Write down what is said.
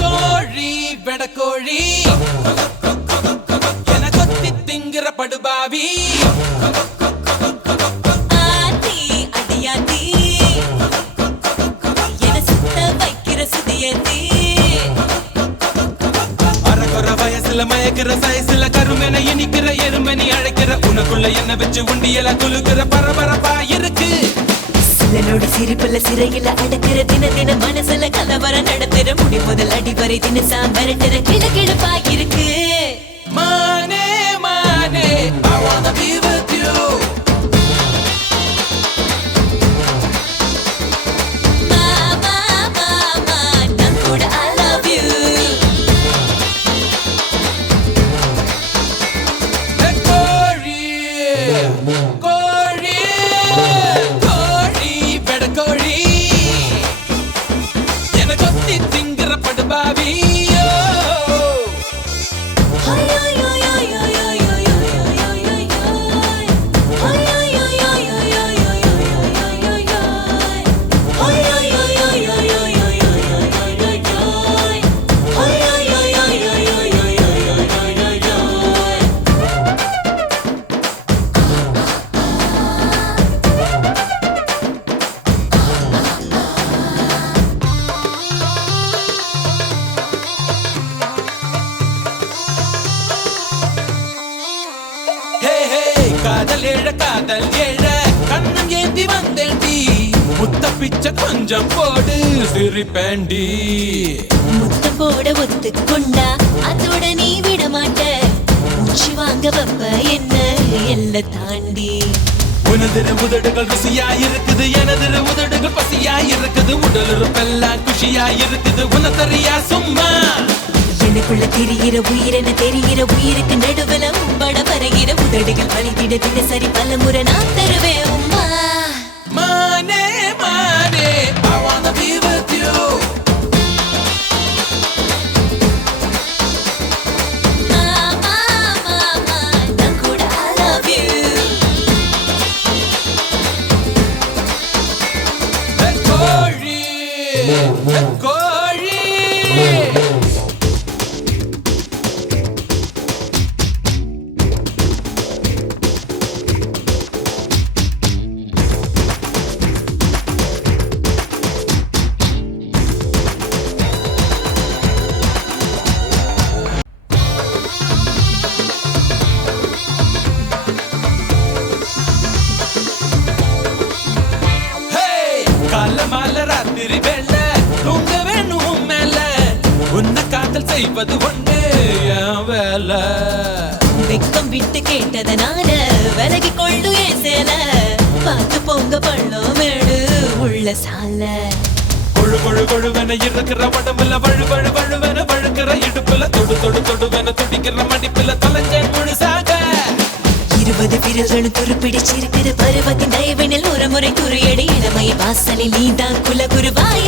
கோழி வெடக்கோழி என கொத்தி திங்கிற படுபாவி ஆத்தி அடியாத்தி என சுத்த வைக்கிற சுதியத்தி அரகுற வயசுல மயக்கிற சயசுல கருமென இனிக்கிற எருமனி அழைக்கிற உனக்குள்ள என்ன வச்சு உண்டியல குலுக்கிற பரபரப்பா இருக்கு சிலனோட சிரிப்புல சிறையில அடக்கிற தின தின மனசுல கலவர நடத்துற முடி முதல் அடிவரை தினசா மிரட்டுற கிழக்கிழப்பா இருக்கு மானே மானே I wanna be with you மாமா மாமா நான் கூட I love you கோழி கோழி கோழி வெடக்கோழி என கொத்தி திங்கிற படுபாவி காதல் ஏழ கண்ணம் ஏந்தி வந்தேண்டி முத்த பிச்சை கொஞ்சம் போடு சிரிப்பேண்டி முத்த போட ஒத்துக்கொண்டா அதோட நீ விட மாட்ட மூச்சு வாங்க வப்ப என்ன எல்ல தாண்டி உனதிரு உதடுகள் ருசியா இருக்குது எனதிரு உதடுகள் பசியா இருக்குது உடல் உறுப்பெல்லாம் குஷியா இருக்குது உனத்தறியா சும்மா எனக்குள்ள தெரிகிற உயிரென தெரிகிற உயிருக்கு நடுவுல உம்பட வரைகிற உதடுகள் வலித்திட தினசரி பல முறை நான் தருவேன் உம்மா மானே மானே I wanna be with you மாமா மாமா நான் கூட I love you கோழி கோழி காலமால ராத்திரி வேள தூங்க வேணும் மேல உன்னை காதல் செய்வது ஒண்ணு என் வேலை வெக்கம் விட்டு கேட்டதனால விலகி கொள்ளு ஏன் சேல பார்த்து பொங்க பள்ளம் மேடு உள்ள சால கொழு கொழு கொழுவென இருக்கிற உடம்புல வழு வழு வழுவென வழுக்கிற இடுப்புல தொடு தொடு தொடுவென துடிக்கிற மடிப்புல தொலைஞ்சேன் முழுசாக 20 விரல்களும் துருப்பிடிச்சிருக்கிற பருவத்தின் தயவினில் ஒரு முறை துறையடி இளமைய வாசலில் நீதான் குலகுருவாய